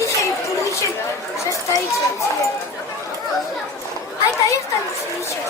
Dzisiaj przestajcie. Aj, to jest tam oczywiście.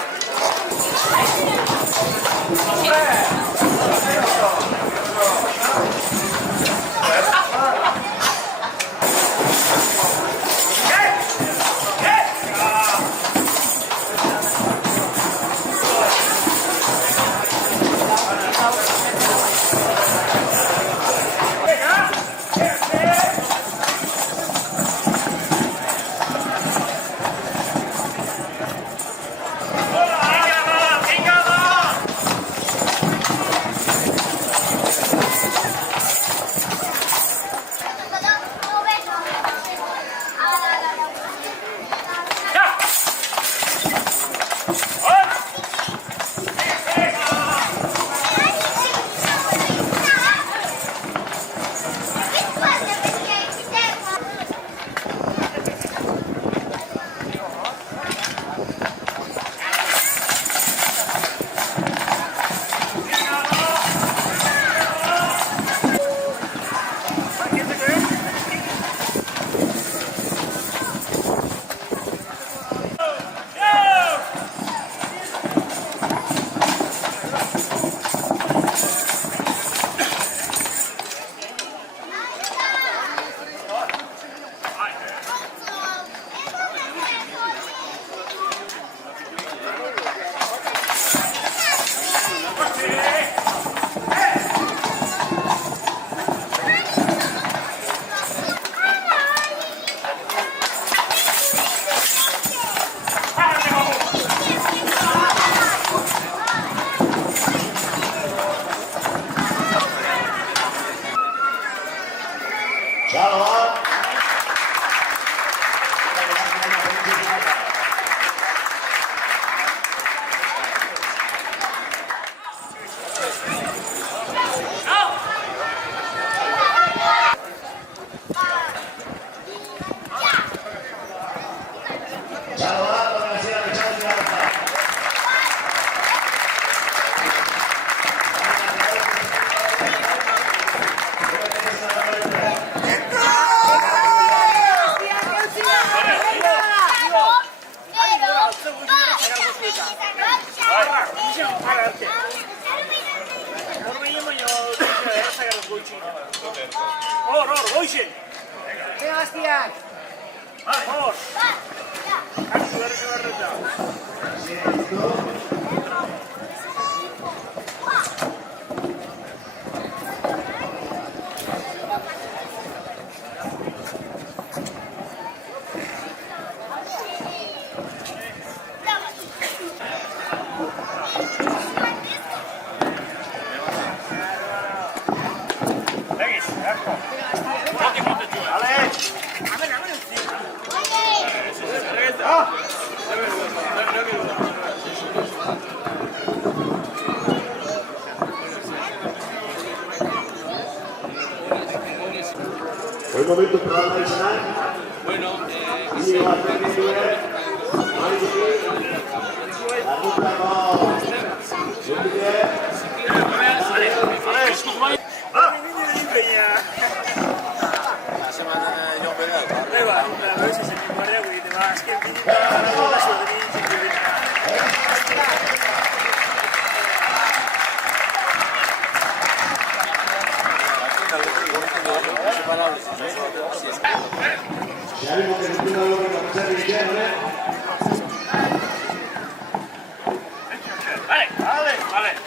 Ciao. Sebastián. Vamos. Buen momento para la tradicional. Bueno, Y va a tener que ver. La dupla con ya vimos que el último lo que vamos a dirigir, ¿no? Vale.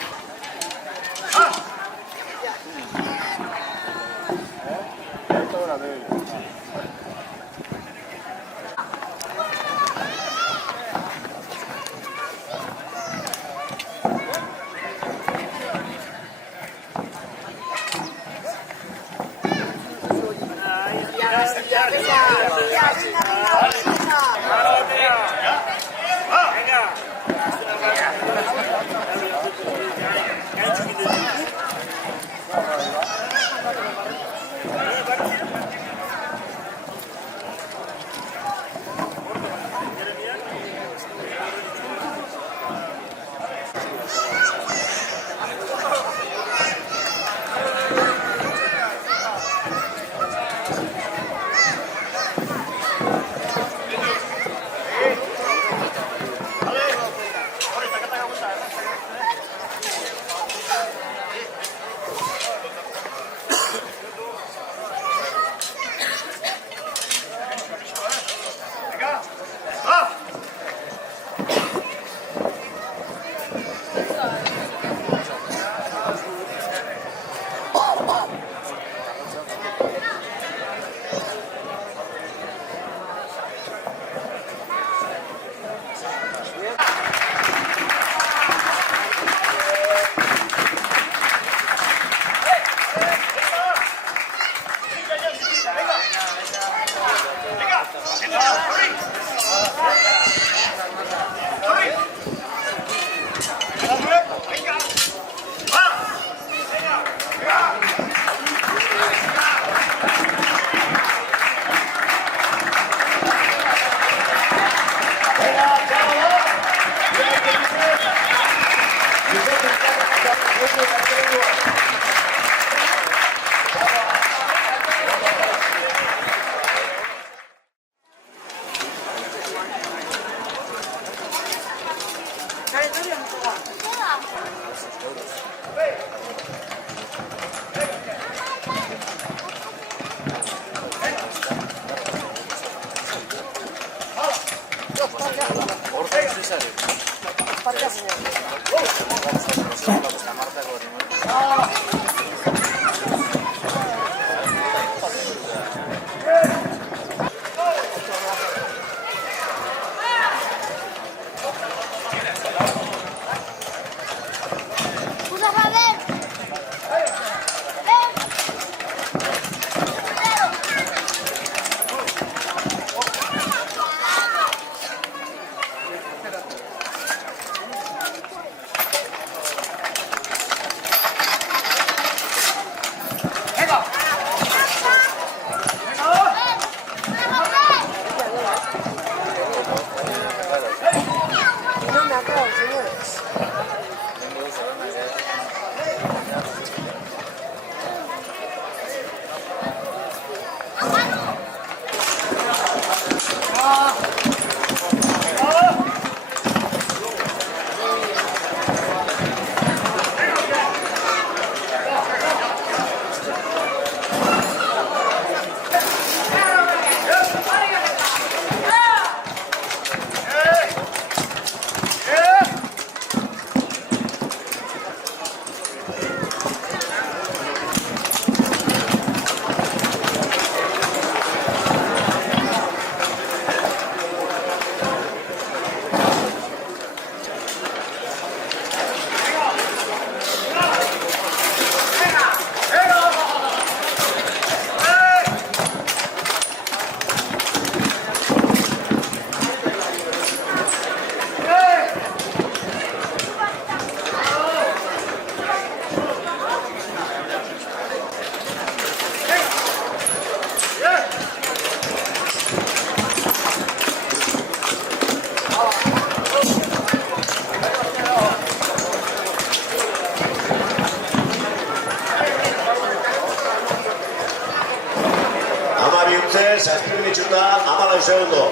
Amabi urte, zazpiri mitxuta, 14 segundo.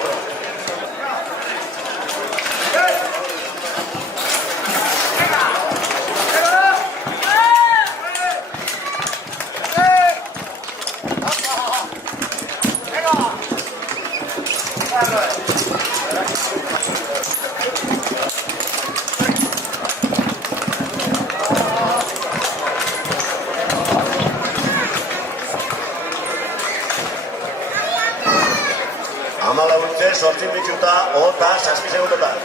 Amala urte, 8 mitxuta, 27 segundotan.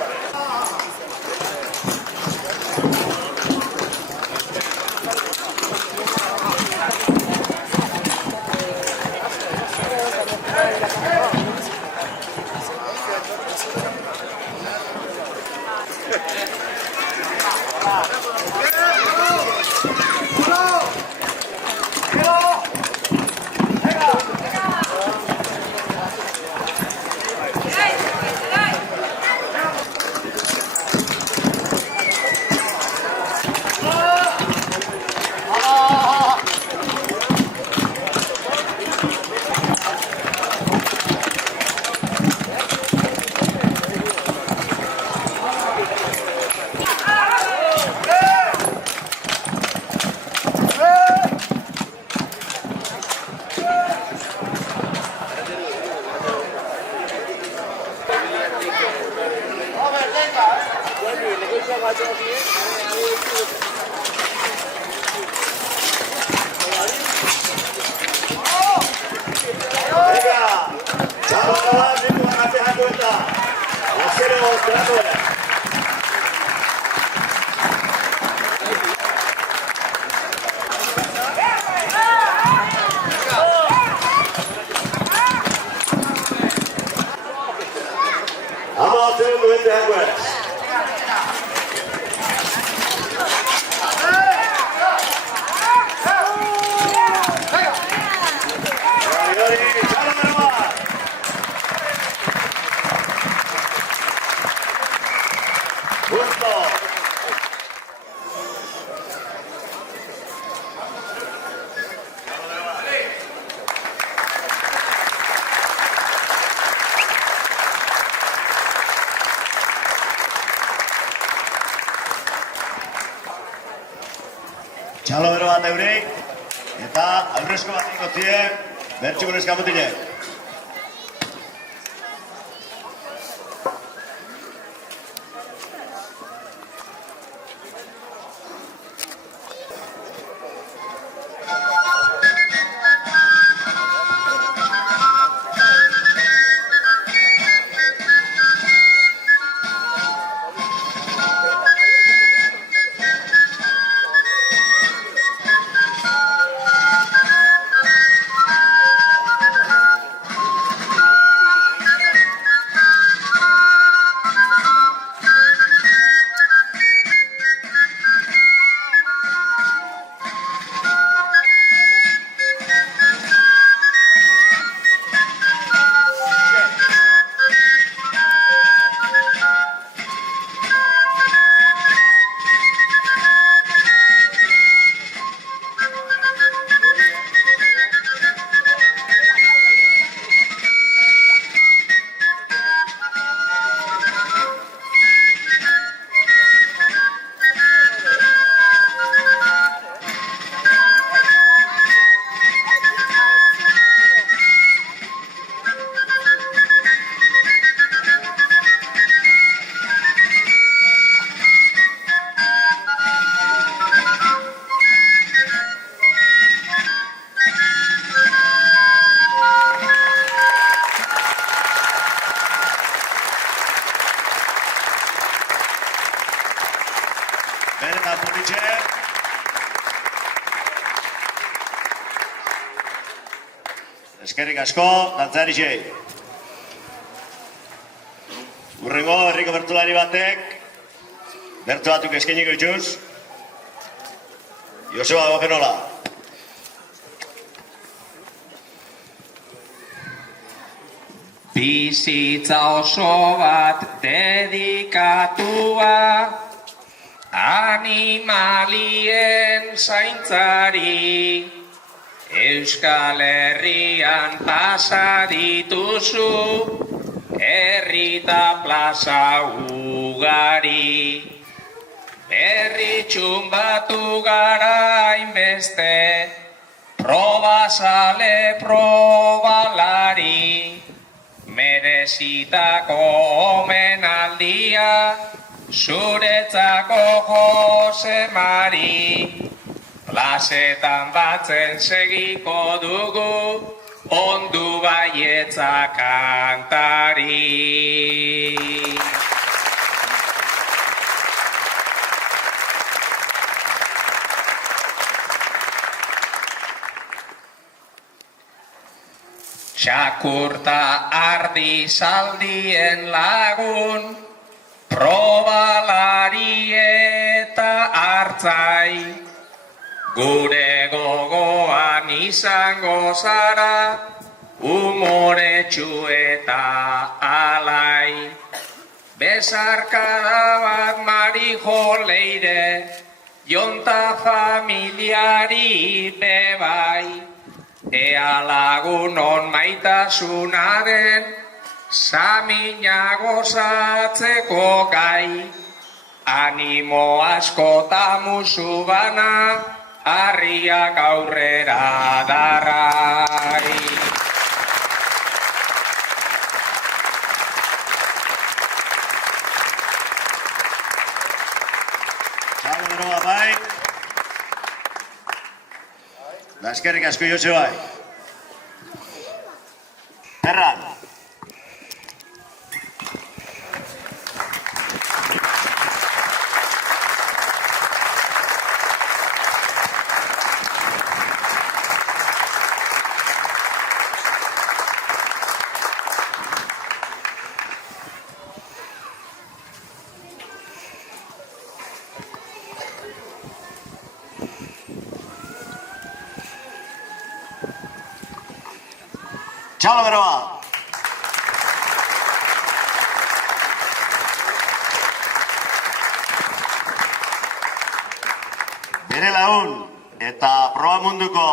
Venga, chaval, ritmo hati-hati vuelta. Hacerlo otra. Vamos a hacer un 20 aguas. Txalo bero bat eurei, eta aurrezko bat ingo zien, bertxuko neskamutileek. Eskerrik asko, dantzarixei. Urrengo, herriko bertulari batek, bertu batuk eskeniko itxuz. Joseba Gogenola. Bizitza oso bat dedikatua animalien zaintzari, Euskal Herrian pasa dituzu, herrita plaza ugari. Berritxun batu gara hainbeste, probazale probalari, merezitako omenaldia, zuretzako Jose Mari. Plazetan batzen segiko dugu, ondu baietza kantari. Txakurta ardi zaldien lagun, probalari eta hartzai. Gure gogoan izango zara, umoretsu eta alai. Besarkada bat Marijo Leire, jonta familiari bebai. Ea lagunon maitasuna den, samina gozatzeko gai. Animo asko ta musu bana, harriak aurrera darrai. Txalo beroa bai. Da eskerrik asko Joseba. Ferran. Txalo beroa. Bere lagun eta proba munduko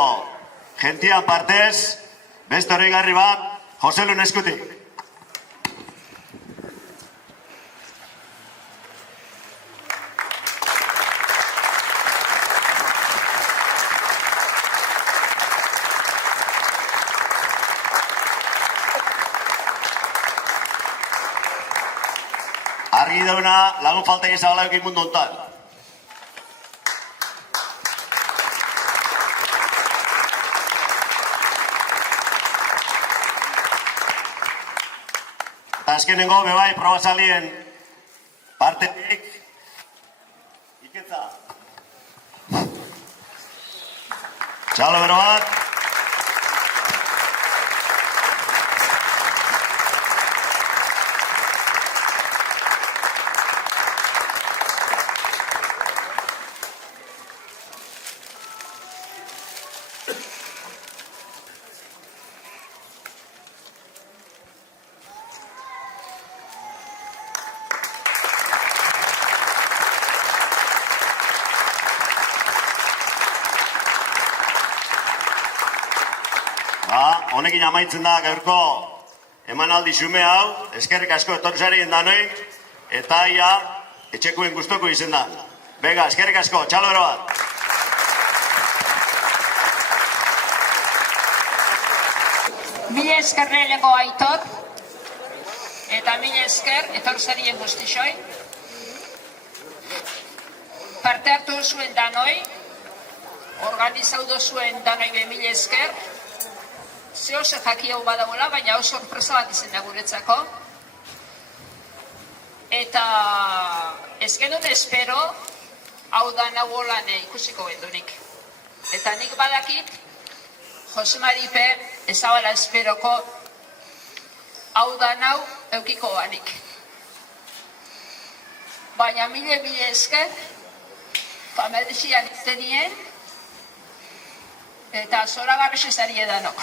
gentian partez, beste horregarri bat, Jose Lun eskutik. Argi dauna lagun falta egizabala eukin mundu ontan. Eta azkenengo bebai probazalien partetik iketza. Txalo bero bat. Honekin amaitzen da gaurko emanaldi xume hau, eskerrik asko etortzarien danoi, eta ia etxekuen guztoko izen da. Bega, eskerrik asko, txalo bero bat. Mila esker lehenengo aitor, eta mila esker etortzarien guztixoi. Parte hartu zuen danoi, organizaudo zuen danoi be mila esker, zehose jaki hau badagoela, baina oso sorpresa bat izen da guretzako. Eta ez genuen espero, hau da nago lan ikusiko gendurik. Eta nik badakit, Jose Maripe ezabala esperoko hau da nau eukiko banik. Baina mile esker, familizian iztenien, eta zoragarri zari edanok.